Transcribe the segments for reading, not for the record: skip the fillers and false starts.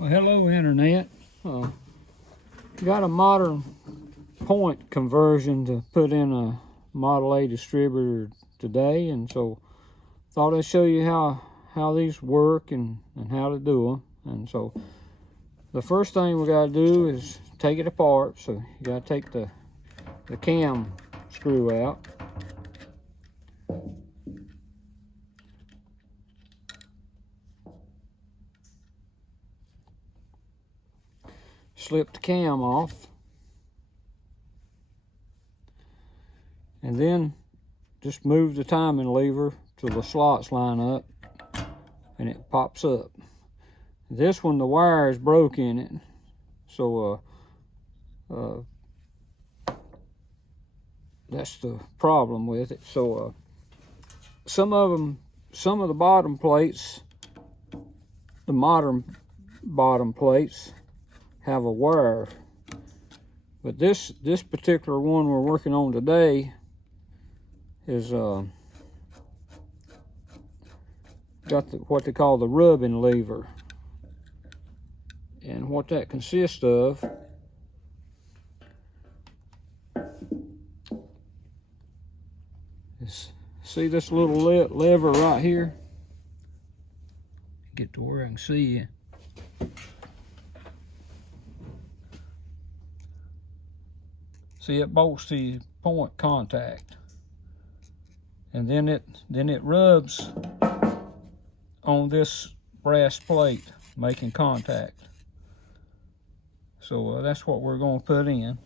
Well, hello, Internet. Got a modern point conversion to put in a Model A distributor today, and so thought I'd show you how these work and how to do them. And so the first thing we got to do is take it apart. So you got to take the cam screw out. Slip the cam off, and then just move the timing lever till the slots line up and it pops up. This one, the wire is broke in it, so that's the problem with it. So some of the bottom plates, the modern bottom plates, have a wire, but this particular one we're working on today is got what they call the rubbing lever, and what that consists of is, see this little lever right here? Get to where I can see you. See, it bolts to your point contact, and then it rubs on this brass plate, making contact. So that's what we're going to put in.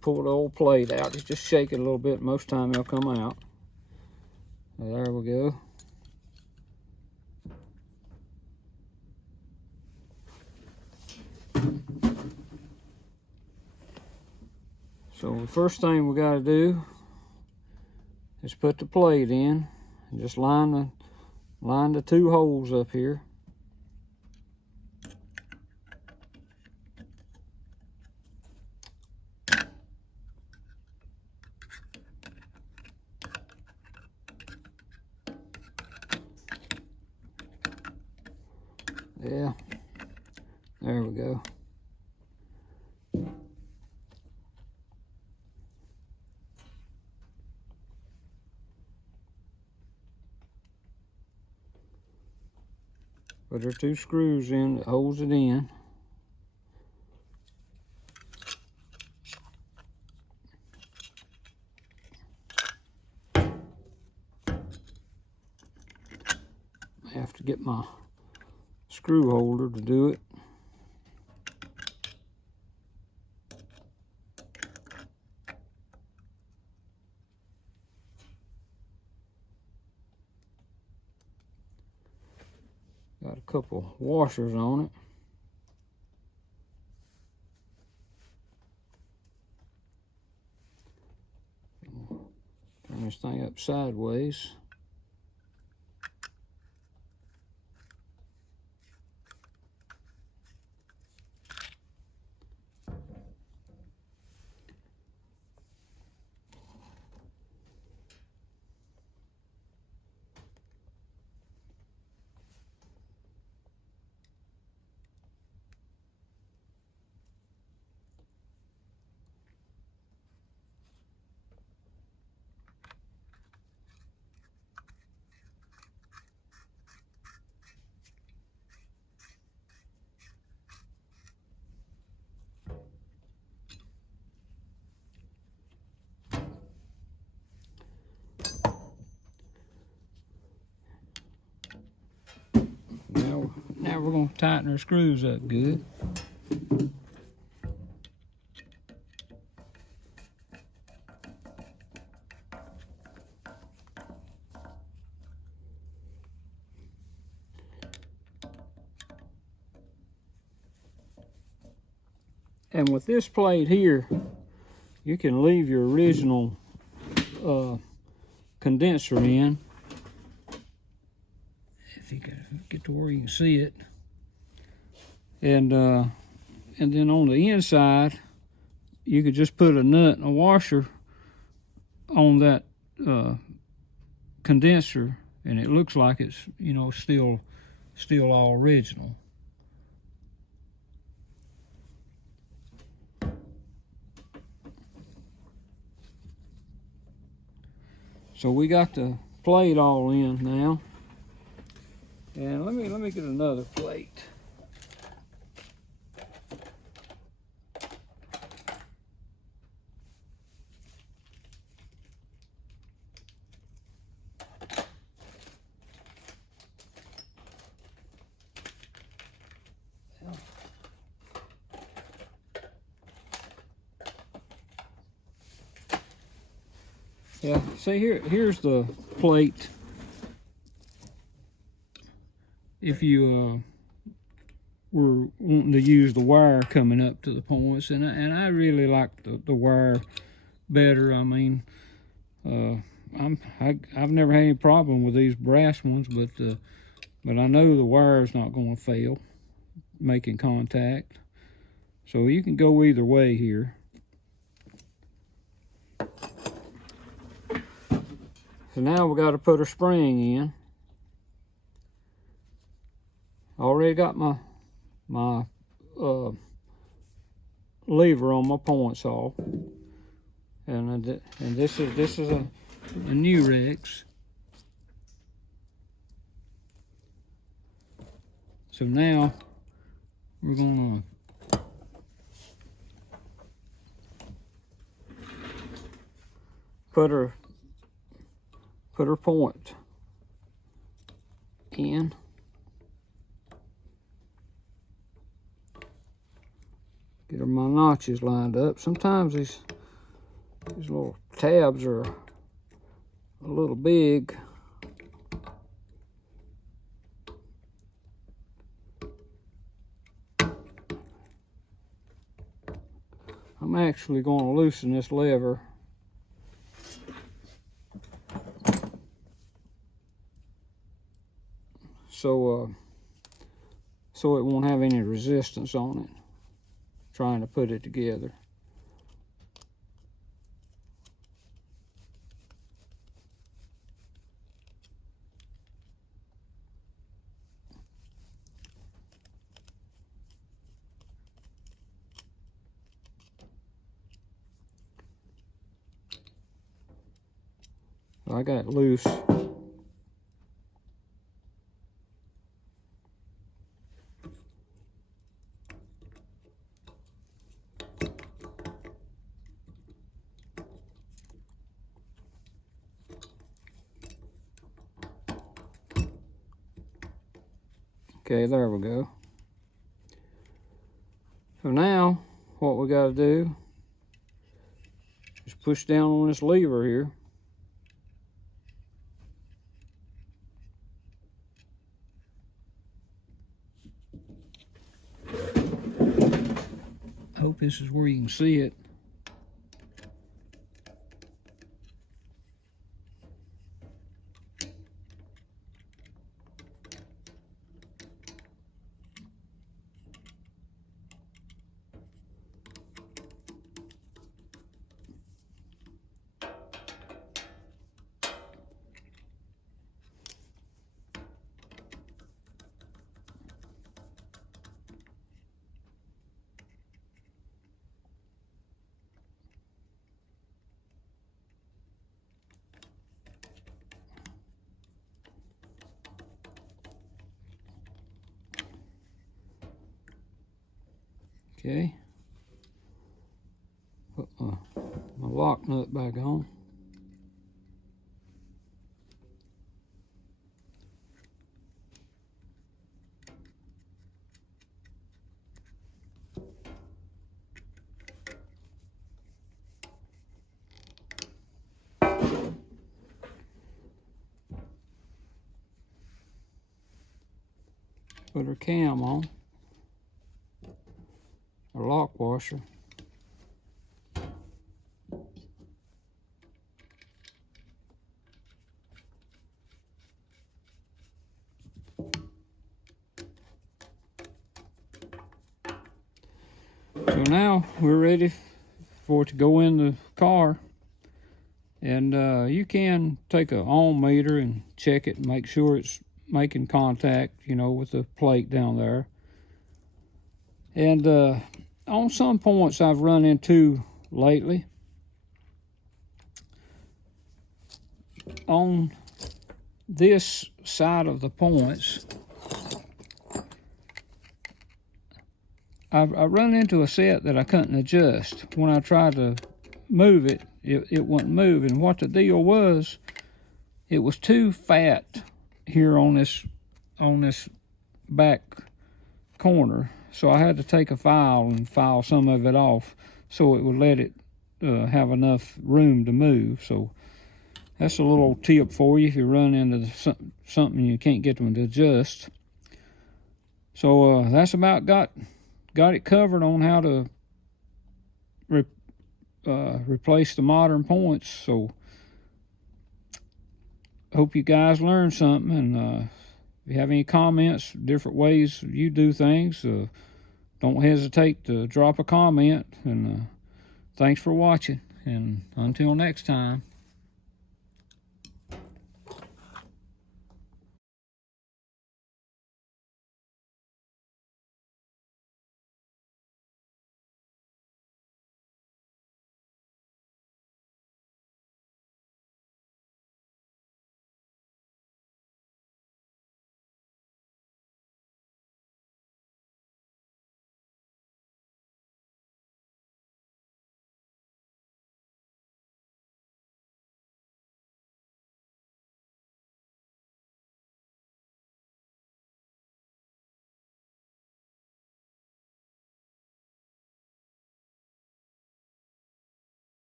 Pull the old plate out. Just shake it a little bit. Most time it'll come out. There we go. So the first thing we got to do is put the plate in and just line the two holes up here. Yeah, there we go. Put our two screws in that holds it in. I have to get my screw holder to do it. Got a couple washers on it. Turn this thing up sideways. Now we're going to tighten our screws up good. And with this plate here, you can leave your original condenser in. If you can get to where you can see it. And then on the inside, you could just put a nut and a washer on that condenser, and it looks like it's, you know, still all original. So we got the plate all in now, and let me get another plate. Yeah, see here's the plate. If you were wanting to use the wire coming up to the points, and I really like the wire better. I mean, I've never had any problem with these brass ones, but I know the wire's not going to fail making contact. So you can go either way here. So now we got to put a spring in. I already got my lever on my point saw, and this is a new Rex. So now we're gonna put her point in. Get my notches lined up. Sometimes these little tabs are a little big. I'm actually going to loosen this lever so it won't have any resistance on it trying to put it together. So I got it loose. Okay, there we go. So now what we got to do is push down on this lever here. I hope this is where you can see it. Okay, put my lock nut back on. Put her cam on, her lock washer. So now we're ready for it to go in the car. And you can take a ohm meter and check it and make sure it's making contact, you know, with the plate down there. And on some points I've run into lately, on this side of the points, I run into a set that I couldn't adjust. When I tried to move it, it wouldn't move. And what the deal was, it was too fat here on this back corner. So I had to take a file and file some of it off so it would let it have enough room to move. So that's a little tip for you if you run into something you can't get them to adjust. So that's about got it covered on how to replace the modern points. So hope you guys learned something, and if you have any comments, different ways you do things, don't hesitate to drop a comment. And thanks for watching, and until next time.